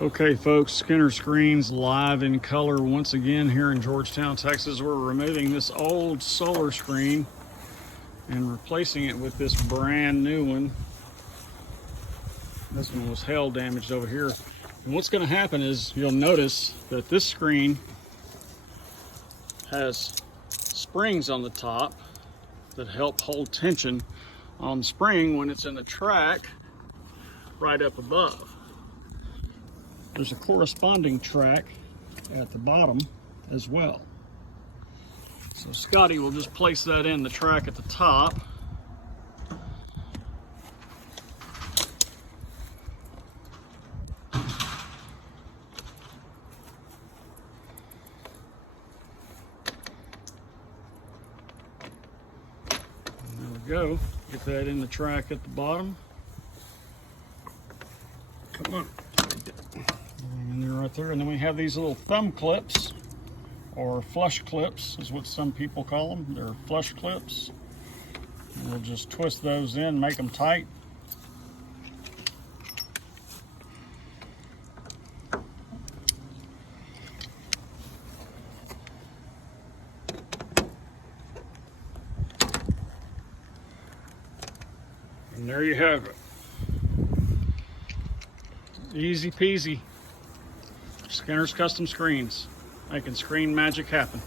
Okay folks, Skinner Screens live in color once again here in Georgetown, Texas. We're removing this old solar screen and replacing it with this brand new one. This one was hail damaged over here. And what's going to happen is you'll notice that this screen has springs on the top that help hold tension on the spring when it's in the track right up above. There's a corresponding track at the bottom as well. So Scotty will just place that in the track at the top. And there we go. Get that in the track at the bottom. Come on. And they're right there. And then we have these little thumb clips, or flush clips is what some people call them. They're flush clips. And we'll just twist those in, make them tight. And there you have it. Easy peasy. Skinner's Custom Screens, making screen magic happen.